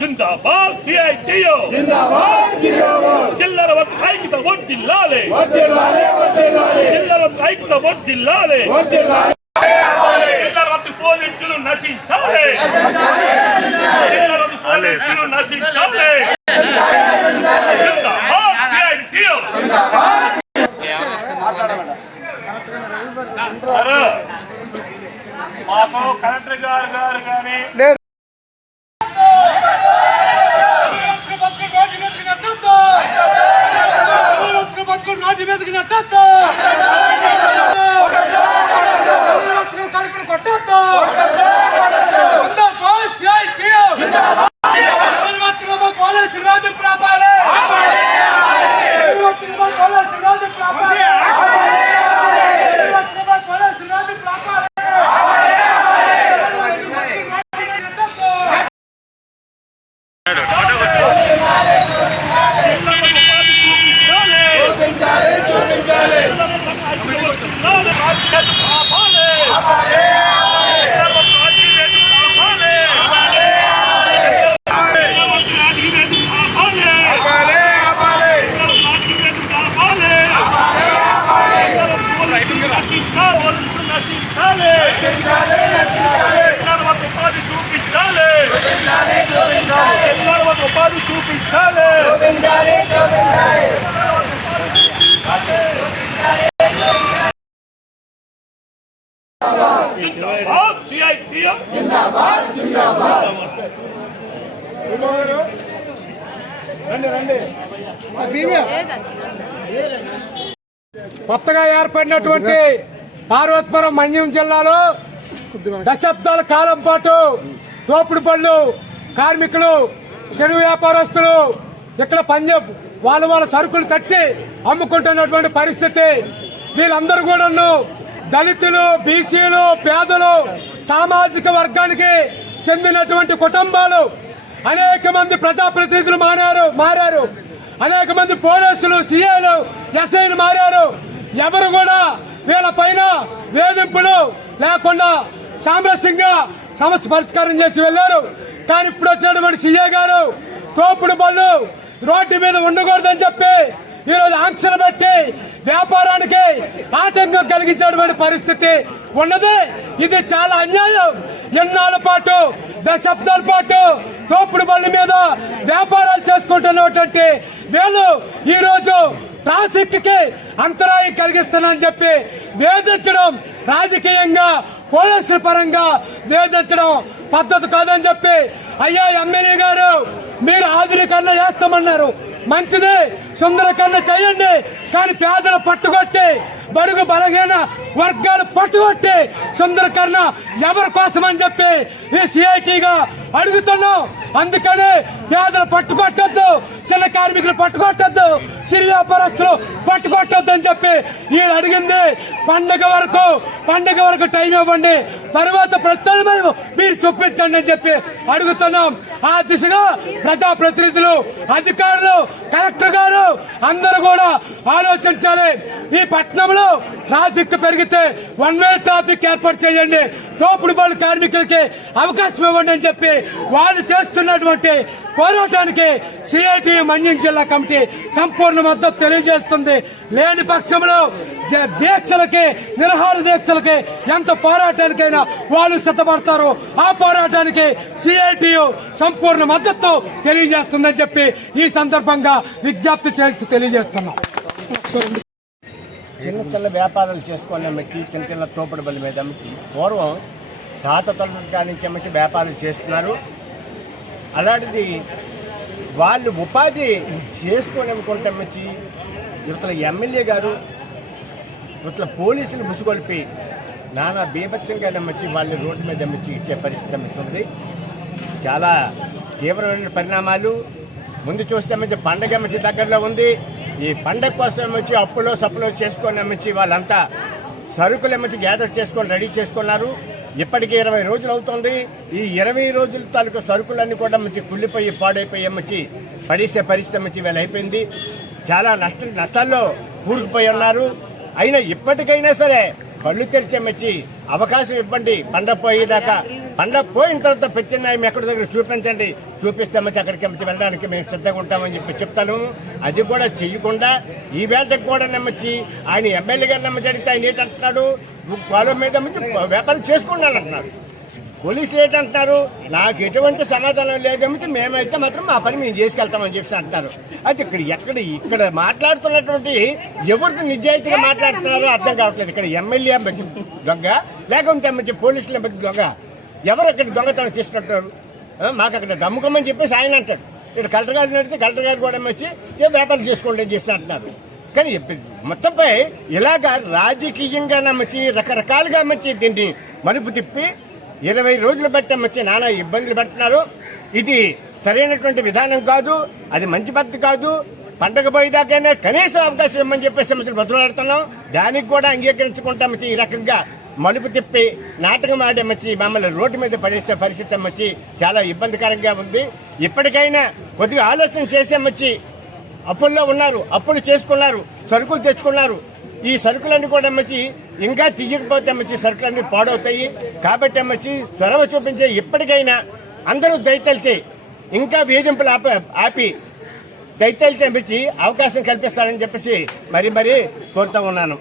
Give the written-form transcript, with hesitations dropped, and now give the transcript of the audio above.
జిందాబాద్ CITU చిల్లర వద్ద ఐక్యత వర్ధిల్లాలి చిల్లర వద్ద ఐక్యత వర్ధిల్లాలి చిల్లర వద్ద పోలీసులు నశించాలి చిల్లర వద్ద పోలీసులు నశించాలి జిందాబాద్ సిఐటియు మాకు కలెక్టర్ గారు కానీ ఉపాధి చూపించాలి కొత్తగా ఏర్పడినటువంటి పార్వతీపురం మన్యం జిల్లాలో దశాబ్దాల కాలం పాటు తోపుడు పళ్ళు కార్మికులు చెరువు వ్యాపారస్తులు ఇక్కడ వాళ్ళ సరుకులు తెచ్చి అమ్ముకుంటున్నటువంటి పరిస్థితి. వీళ్ళందరూ కూడా దళితులు, బీసీలు, పేదలు, సామాజిక వర్గానికి చెందినటువంటి కుటుంబాలు. అనేక మంది ప్రజాప్రతినిధులు మారారు. అనేక మంది పోలీసులు, సీఐలు, ఎస్ఐలు మారారు. ఎవరు కూడా వీళ్ళ పైన వేధింపులు లేకుండా సామరస్యంగా సమస్య పరిష్కారం చేసి వెళ్లారు. కానీ ఇప్పుడు వచ్చినటువంటి సీఏ గారు తోపుడు బళ్ళు రోడ్డు మీద ఉండకూడదని చెప్పి ఈరోజు ఆంక్షలు పెట్టి వ్యాపారానికి ఆటంకం కలిగించేటువంటి పరిస్థితి ఉన్నది. ఇది చాలా అన్యాయం. ఎన్నాళ్ళ పాటు దశాబ్దాల పాటు తోపుడు బళ్ళ మీద వ్యాపారాలు చేసుకుంటున్నటువంటి వీళ్ళు ఈ రోజు ట్రాఫిక్ కి అంతరాయం కలిగిస్తానని చెప్పి వేధించడం, రాజకీయంగా పోలీసుల పరంగా వేధించడం పద్ధతి కాదని చెప్పి, అయ్యా ఎమ్మెల్యే గారు మీరు ఆధునీకరణ చేస్తామన్నారు, మంచిది, సుందరీకరణ చేయండి. కానీ పేదలు పట్టుకొట్టి, బడుగు బలహీన వర్గాలు పట్టుకొట్టి సుందరీకరణ ఎవరి కోసం అని చెప్పి ఈ సిఐటిగా అడుగుతున్నాం. అందుకని పేదలు పట్టుకొట్టద్దు, చిన్న కార్మికులు పట్టుకొట్టద్దు, సిరి వ్యాపారస్తులు పట్టుకొట్టద్దు అని చెప్పి వీళ్ళు అడిగింది. పండుగ వరకు టైం ఇవ్వండి, తర్వాత ప్రత్యామ్నాయం మీరు చూపించండి అని చెప్పి అడుగుతున్నాం. ఆ దిశగా ప్రజాప్రతినిధులు, అధికారులు, కలెక్టర్ గారు అందరూ కూడా ఆలోచించాలి. ఈ పట్టణంలో ట్రాఫిక్ పెరిగితే వన్ వే ట్రాఫిక్ ఏర్పాటు చేయండి, తోపుడు బళ్ళు కార్మికులకి అవకాశం ఇవ్వండి అని చెప్పి వాళ్ళు చేస్తున్నటువంటి పోరాటానికి సిఐటి మన్యం జిల్లా కమిటీ సంపూర్ణ మద్దతు తెలియజేస్తుంది. లేని పక్షంలో దీక్షలకి, నిరాహార దీక్షలకి, ఎంత పోరాటానికైనా వాళ్ళు సిద్ధపడతారు. ఆ పోరాటానికి సిఐటియు సంపూర్ణ మద్దతు తెలియజేస్తుందని చెప్పి ఈ సందర్భంగా విజ్ఞప్తి చేస్తూ తెలియజేస్తున్నాం. చిన్న వ్యాపారాలు చేసుకుని అమ్మకి, చిన్న తోపుడు బళ్ళ మీద అమ్మకి పూర్వం తాత తల నుంచి అమ్మకి వ్యాపారాలు చేస్తున్నారు. అలాంటిది వాళ్ళు ఉపాధి చేసుకొని అమ్ముకుంటే అమ్మచ్చి ఇవతల ఎమ్మెల్యే గారు, ఇవతల పోలీసులు ముసుగొలిపి నానా బీభత్సంగా నమ్మచ్చి వాళ్ళు రోడ్డు మీద అమ్మచ్చి ఇచ్చే పరిస్థితి అమ్ముతుంది. చాలా తీవ్రమైన పరిణామాలు. ముందు చూస్తే అమ్మచ్చి పండగ అమ్మచ్చి దగ్గరలో ఉంది. ఈ పండగ కోసం వచ్చి అప్పులో సప్పులో చేసుకొని అమ్మచ్చి వాళ్ళంతా సరుకులు అమ్మచ్చి గ్యాదర్ చేసుకొని రెడీ చేసుకున్నారు. ఇప్పటికీ 20 రోజులు అవుతుంది. ఈ 20 రోజుల తాలూకు సరుకులన్నీ కూడా అమ్మచ్చి కుళ్ళిపోయి పాడైపోయి అమ్మచ్చి పడేసే పరిస్థితి అమ్మచ్చి వీళ్ళు అయిపోయింది. చాలా నష్టాల్లో కూరుకుపోయి ఉన్నారు. అయినా ఇప్పటికైనా సరే కళ్ళు తెరిచేమచ్చి అవకాశం ఇవ్వండి. పండగ పోయేదాకా, పండగ పోయిన తర్వాత ప్రత్యామ్నాయం ఎక్కడి దగ్గర చూపించండి. చూపిస్తామచ్చి అక్కడికి వెళ్ళడానికి మేము సిద్ధంగా ఉంటామని చెప్తాను. అది కూడా చెయ్యకుండా ఈ వేటకు కూడా నమ్మచ్చి ఆయన ఎమ్మెల్యే గారు నమ్మచ్చి అడిగితే ఆయన ఏంటంటున్నాడు, కాలువ మీద వ్యాపారం చేసుకున్నాడు అంటున్నాడు. పోలీసులు ఏంటంటున్నారు, నాకు ఎటువంటి సమాధానం లేదమ్మితే మేమైతే మాత్రం మా పని మేము చేసుకెళ్తామని చెప్పి అంటున్నారు. అయితే ఇక్కడ మాట్లాడుతున్నటువంటి ఎవరికి నిజాయితీగా మాట్లాడుతున్నారో అర్థం కావట్లేదు. ఇక్కడ ఎమ్మెల్యే దొంగ లేకుంటే అమ్మచ్చి పోలీసుల దొంగ, ఎవరు అక్కడ దొంగతనం చేసుకుంటారు? మాకు అక్కడ నమ్మకమని చెప్పేసి ఆయన అంటాడు. ఇక్కడ కలెక్టర్ గారిని అడిగితే కలెక్టర్ గారు కూడా వచ్చి వ్యాపారం చేసుకోండి అని చేసి అంటున్నారు. కానీ మొత్తంపై ఇలాగా రాజకీయంగా నమ్మచ్చి రకరకాలుగా అమ్మచ్చి దీన్ని మలుపు తిప్పి 20 రోజులు బట్టి అమ్మచ్చి నానా ఇబ్బందులు పెడుతున్నారు. ఇది సరైనటువంటి విధానం కాదు, అది మంచి పద్ధతి కాదు. పండగ పోయేదాకైనా కనీసం అవకాశం ఇవ్వమని చెప్పేసి అమ్మచ్చి బతులాడుతున్నాం. దానికి కూడా అంగీకరించుకుంటామచ్చి ఈ రకంగా మలుపు తిప్పి నాటకం ఆడమ్మచ్చి మమ్మల్ని రోడ్డు మీద పడేసే పరిస్థితి అమ్మచ్చి చాలా ఇబ్బందికరంగా ఉంది. ఇప్పటికైనా కొద్దిగా ఆలోచన చేసేమచ్చి అప్పుల్లో ఉన్నారు, అప్పులు చేసుకున్నారు, సరుకులు తెచ్చుకున్నారు. ఈ సరుకులన్నీ కూడా అమ్మచ్చి ఇంకా తీయకపోతే అమ్మచ్చి సరుకులన్నీ పాడవుతాయి. కాబట్టి అమ్మచ్చి చొరవ చూపించే ఇప్పటికైనా అందరూ దయతలిచి ఇంకా వేధింపులు ఆపి దయతలిచి అమ్మచ్చి అవకాశం కల్పిస్తారని చెప్పేసి మరీ కోరుతా ఉన్నాను.